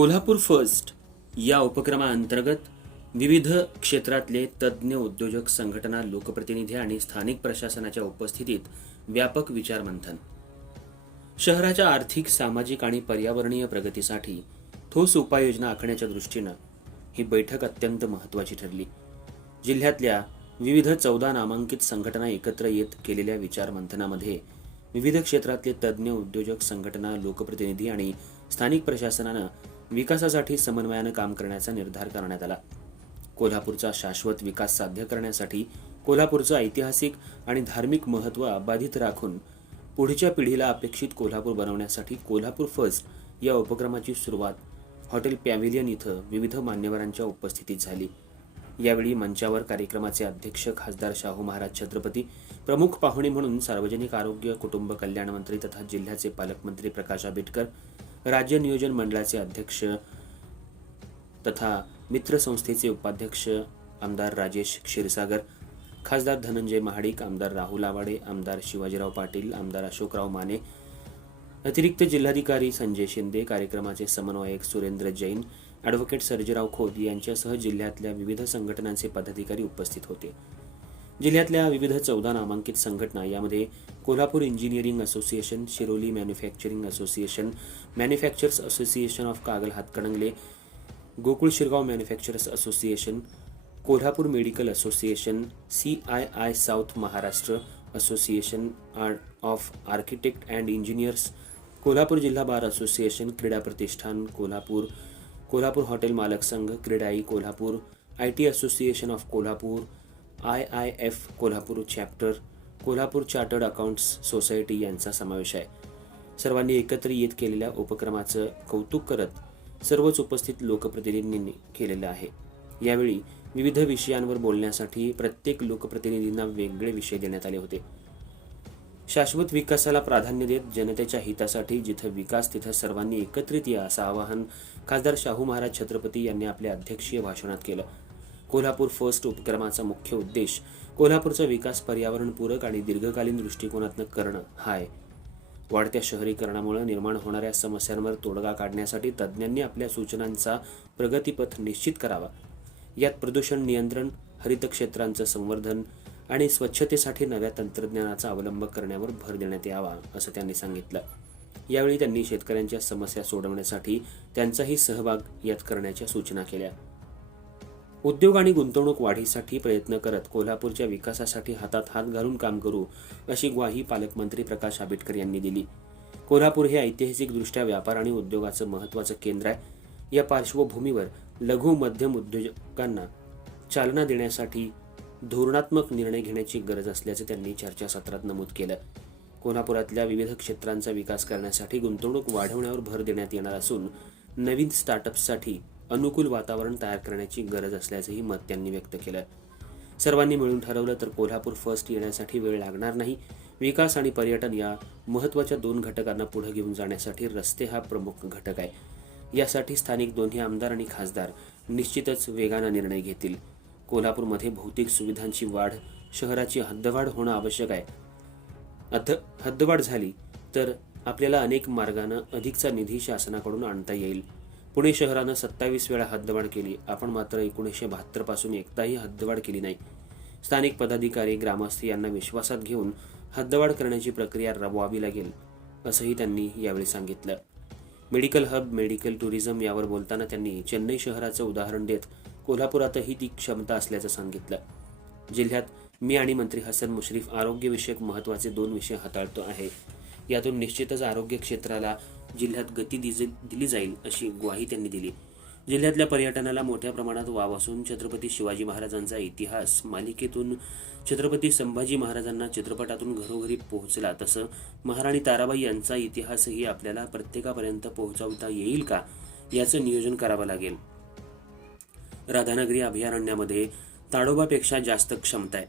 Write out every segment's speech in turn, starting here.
Kolhapur first या उपक्रमाअंतर्गत विविध क्षेत्रातले तज्ज्ञ उद्योजक संघटना लोकप्रतिनिधी आणि स्थानिक प्रशासनाच्या उपस्थितीत व्यापक विचारमंथन शहराच्या आर्थिक सामाजिक आणि पर्यावरणीय प्रगतीसाठी ठोस उपाययोजना आखण्याच्या दृष्टीनं ही बैठक अत्यंत महत्त्वाची ठरली. जिल्ह्यातल्या विविध चौदा नामांकित संघटना एकत्र येत केलेल्या विचारमंथनामध्ये विविध क्षेत्रातले तज्ज्ञ उद्योजक संघटना लोकप्रतिनिधी आणि स्थानिक प्रशासनानं विकासासाठी समन्वयानं काम करण्याचा निर्धार करण्यात आला. कोल्हापूरचा शाश्वत विकास साध्य करण्यासाठी कोल्हापूरचं ऐतिहासिक आणि धार्मिक महत्त्व अबाधित राखून पुढच्या पिढीला अपेक्षित कोल्हापूर बनवण्यासाठी कोल्हापूर फर्स्ट या उपक्रमाची सुरुवात हॉटेल पॅव्हिलियन इथं विविध मान्यवरांच्या उपस्थितीत झाली. यावेळी मंचावर कार्यक्रमाचे अध्यक्ष खासदार शाहू महाराज छत्रपती प्रमुख पाहुणे म्हणून सार्वजनिक आरोग्य कुटुंब कल्याण मंत्री तथा जिल्ह्याचे पालकमंत्री प्रकाश आंबेडकर राज्य नियोजन मंडळाचे अध्यक्ष तथा मित्रसंस्थेचे उपाध्यक्ष आमदार राजेश क्षीरसागर खासदार धनंजय महाडिक आमदार राहुल आवाडे आमदार शिवाजीराव पाटील आमदार अशोकराव माने अतिरिक्त जिल्हाधिकारी संजय शिंदे कार्यक्रमाचे समन्वयक सुरेंद्र जैन ॲडव्होकेट सर्जेराव खोत यांच्यासह जिल्ह्यातल्या विविध संघटनांचे पदाधिकारी उपस्थित होते. जिल्ह्यातल्या विविध चौदा नामांकित संघटना यामध्ये Kolhapur engineering association Shiroli manufacturing association manufacturers association of Kagal Hatkanangale Gokul Shirgaon manufacturers association Kolhapur medical association C I I South Maharashtra association of architect and engineers Kolhapur जिल्हा बार असोसिएशन क्रीडा प्रतिष्ठान Kolhapur Kolhapur hotel मालक संघ Credai Kolhapur I T association of Kolhapur I I F Kolhapur chapter Kolhapur chartered accounts society यांचा समावेश आहे. सर्वांनी एकत्र येत केलेल्या उपक्रमाचं कौतुक करत सर्वच उपस्थित लोकप्रतिनिधींनी केलेलं आहे. यावेळी विविध विषयांवर बोलण्यासाठी प्रत्येक लोकप्रतिनिधींना वेगळे विषय देण्यात आले होते. शाश्वत विकासाला प्राधान्य देत जनतेच्या हितासाठी जिथं विकास तिथं सर्वांनी एकत्रित या असं आवाहन खासदार शाहू महाराज छत्रपती यांनी आपल्या अध्यक्षीय भाषणात केलं. कोल्हापूर फर्स्ट उपक्रमाचा मुख्य उद्देश कोल्हापूरचा विकास पर्यावरणपूरक आणि दीर्घकालीन दृष्टिकोनातनं करणं. हा आहे वाढत्या शहरीकरणामुळे निर्माण होणाऱ्या समस्यांवर तोडगा काढण्यासाठी तज्ज्ञांनी आपल्या सूचनांचा प्रगतीपथ निश्चित करावा. यात प्रदूषण नियंत्रण हरित क्षेत्रांचं संवर्धन आणि स्वच्छतेसाठी नव्या तंत्रज्ञानाचा अवलंब करण्यावर भर देण्यात यावा असं त्यांनी सांगितलं. यावेळी त्यांनी शेतकऱ्यांच्या समस्या सोडवण्यासाठी त्यांचाही सहभाग यात करण्याच्या सूचना केल्या. उद्योग आणि गुंतवणूक वाढीसाठी प्रयत्न करत कोल्हापूरच्या विकासासाठी हातात हात घालून काम करू अशी ग्वाही पालकमंत्री प्रकाश आंबेडकर यांनी दिली. कोल्हापूर हे ऐतिहासिकदृष्ट्या व्यापार आणि उद्योगाचं महत्त्वाचं केंद्र आहे. या पार्श्वभूमीवर लघु मध्यम उद्योजकांना चालना देण्यासाठी धोरणात्मक निर्णय घेण्याची गरज असल्याचं त्यांनी चर्चासत्रात नमूद केलं. कोल्हापुरातल्या विविध क्षेत्रांचा विकास करण्यासाठी गुंतवणूक वाढवण्यावर भर देण्यात येणार असून नवीन स्टार्टअप्ससाठी अनुकूल वातावरण तयार करण्याची गरज असल्याचंही मत त्यांनी व्यक्त केलं सर्वांनी मिळून ठरवलं तर कोल्हापूर फर्स्ट येण्यासाठी वेळ लागणार नाही. विकास आणि पर्यटन या महत्त्वाच्या दोन घटकांना पुढे घेऊन जाण्यासाठी रस्ते हा प्रमुख घटक आहे. यासाठी स्थानिक दोन्ही आमदार आणि खासदार निश्चितच वेगानं निर्णय घेतील. कोल्हापूरमध्ये भौतिक सुविधांची वाढ शहराची हद्दवाढ होणं आवश्यक आहे. अथ हद्दवाढ झाली तर आपल्याला अनेक मार्गानं अधिकचा निधी शासनाकडून आणता येईल. पुणे शहरानं सत्तावीस वेळा हद्दवाढ केली. आपण मात्र एकोणीसशे बहात्तरपासून एकदाही हद्दवाढ केली नाही. स्थानिक पदाधिकारी ग्रामस्थ यांना विश्वासात घेऊन हद्दवाढ करण्याची प्रक्रिया राबवावी लागेल असंही त्यांनी यावेळी सांगितलं. मेडिकल हब मेडिकल टुरिझम यावर बोलताना त्यांनी चेन्नई शहराचं उदाहरण देत कोल्हापुरातही ती क्षमता असल्याचं सांगितलं. जिल्ह्यात मी आणि मंत्री हसन मुश्रीफ आरोग्यविषयक महत्त्वाचे दोन विषय हाताळतो आहे. यातून निश्चितच आरोग्य क्षेत्राला जिल्ह्यात गती दिजे दिली जाईल अशी ग्वाही त्यांनी दिली. जिल्ह्यातल्या पर्यटनाला मोठ्या प्रमाणात वाव असून छत्रपती शिवाजी महाराजांचा इतिहास मालिकेतून छत्रपती संभाजी महाराजांना चित्रपटातून घरोघरी पोहोचला. तसं महाराणी ताराबाई यांचा इतिहासही आपल्याला प्रत्येकापर्यंत पोहोचवता येईल का? याचं नियोजन करावं लागेल. राधानगरी अभयारण्यामध्ये ताडोबापेक्षा जास्त क्षमता आहे.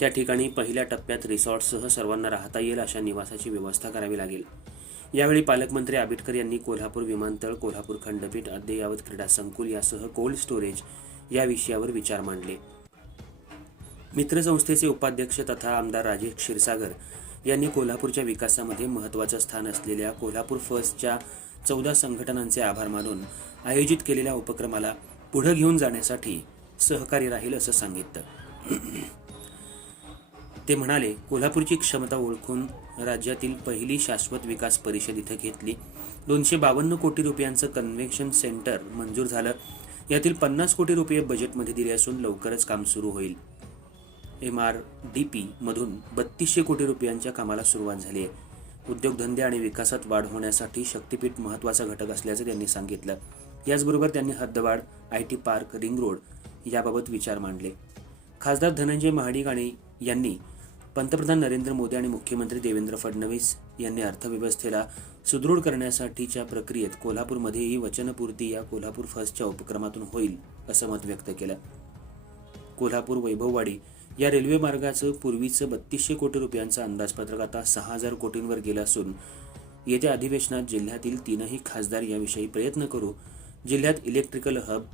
त्या ठिकाणी पहिल्या टप्प्यात रिसॉर्टसह सर्वांना राहता येईल अशा निवासाची व्यवस्था करावी लागेल. यावेळी पालकमंत्री आंबेडकर यांनी कोल्हापूर विमानतळ कोल्हापूर खंडपीठ अद्ययावत क्रीडा संकुल यासह कोल्ड स्टोरेज या विषयावर विचार मांडले. मित्रसंस्थेचे उपाध्यक्ष तथा आमदार राजेश क्षीरसागर यांनी कोल्हापूरच्या विकासामध्ये महत्त्वाचं स्थान असलेल्या कोल्हापूर फर्स्टच्या चौदा संघटनांचे आभार मानून आयोजित केलेल्या उपक्रमाला पुढे घेऊन जाण्यासाठी सहकार्य राहील असं सांगितलं. ते म्हणाले कोल्हापूरची क्षमता ओळखून राज्यातील पहिली शाश्वत विकास परिषद इथं घेतली. दोनशे बावन्न कोटी रुपयांचं कन्व्हेन्शन सेंटर मंजूर झालं. यातील पन्नास कोटी रुपये बजेटमध्ये दिले असून लवकरच काम सुरू होईल. एम आर डी पी मधून बत्तीसशे कोटी रुपयांच्या कामाला सुरुवात झाली आहे. उद्योगधंदे आणि विकासात वाढ होण्यासाठी शक्तीपीठ महत्त्वाचा घटक असल्याचं त्यांनी सांगितलं. याचबरोबर त्यांनी हद्दवाढ I T park ring road याबाबत विचार मांडले. खासदार धनंजय महाडिक आणि यांनी पंतप्रधान नरेंद्र मोदी आणि मुख्यमंत्री देवेंद्र फडणवीस यांनी अर्थव्यवस्थेला सुदृढ करण्यासाठीच्या प्रक्रियेत कोल्हापूरमध्येही वचनपूर्ती या कोल्हापूर फर्स्टच्या उपक्रमातून होईल असं मत व्यक्त केलं. कोल्हापूर वैभववाडी या रेल्वे मार्गाचं पूर्वीचं बत्तीसशे कोटी रुपयांचं अंदाजपत्रक आता सहा हजार कोटींवर गेलं असून येत्या अधिवेशनात जिल्ह्यातील तीनही खासदार याविषयी प्रयत्न करू. जिल्ह्यात इलेक्ट्रिकल हब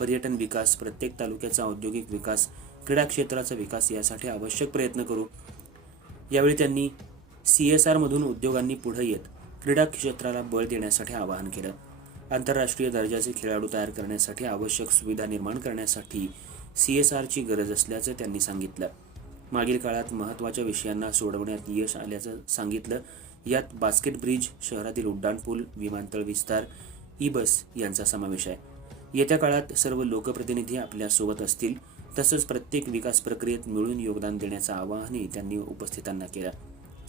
पर्यटन विकास प्रत्येक तालुक्याचा औद्योगिक विकास क्रीडा क्षेत्राचा विकास यासाठी आवश्यक प्रयत्न करू. यावेळी त्यांनी सी एस आरमधून उद्योगांनी पुढे येत क्रीडा क्षेत्राला बळ देण्यासाठी आवाहन केलं. आंतरराष्ट्रीय दर्जाचे खेळाडू तयार करण्यासाठी आवश्यक सुविधा निर्माण करण्यासाठी सी एस आरची गरज असल्याचं त्यांनी सांगितलं. मागील काळात महत्त्वाच्या विषयांना सोडवण्यात यश आल्याचं सांगितलं. यात बास्केट ब्रिज शहरातील उड्डाणपूल विमानतळ विस्तार ई बस यांचा समावेश आहे. येत्या काळात सर्व लोकप्रतिनिधी आपल्यासोबत असतील. तसंच प्रत्येक विकास प्रक्रियेत मिळून योगदान देण्याचं आवाहनही त्यांनी उपस्थितांना केलं.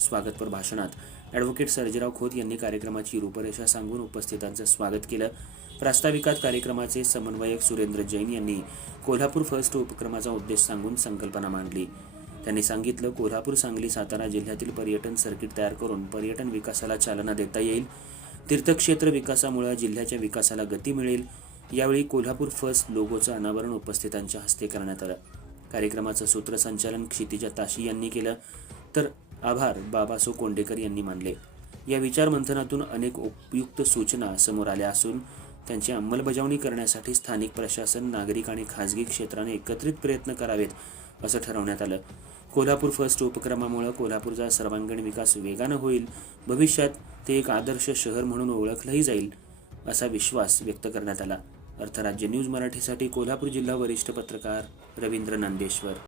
स्वागतपर भाषणात ॲडव्होकेट सर्जेराव खोत यांनी कार्यक्रमाची रूपरेषा सांगून उपस्थितांचं स्वागत केलं. प्रास्ताविकात कार्यक्रमाचे समन्वयक सुरेंद्र जैन यांनी कोल्हापूर फर्स्ट उपक्रमाचा उद्देश सांगून संकल्पना मांडली. त्यांनी सांगितलं कोल्हापूर सांगली सातारा जिल्ह्यातील पर्यटन सर्किट तयार करून पर्यटन विकासाला चालना देता येईल. तीर्थक्षेत्र विकासामुळे जिल्ह्याच्या विकासाला गती मिळेल. यावेळी कोल्हापूर फर्स्ट लोगोचं अनावरण उपस्थितांच्या हस्ते करण्यात आलं. कार्यक्रमाचं सूत्रसंचालन क्षितिजा ताशी यांनी केलं. तर आभार बाबासो कोंडेकर यांनी मानले. या विचारमंथनातून अनेक उपयुक्त सूचना समोर आल्या असून त्यांची अंमलबजावणी करण्यासाठी स्थानिक प्रशासन नागरिक आणि खाजगी क्षेत्राने एकत्रित प्रयत्न करावेत असं ठरवण्यात आलं. कोल्हापूर फर्स्ट उपक्रमामुळे कोल्हापूरचा सर्वांगीण विकास वेगानं होईल भविष्यात ते एक आदर्श शहर म्हणून ओळखलंही जाईल असा विश्वास व्यक्त करण्यात आला. अर्थराज्य न्यूज मराठीसाठी कोल्हापूर जिल्हा वरिष्ठ पत्रकार रवींद्र नंदेश्वर.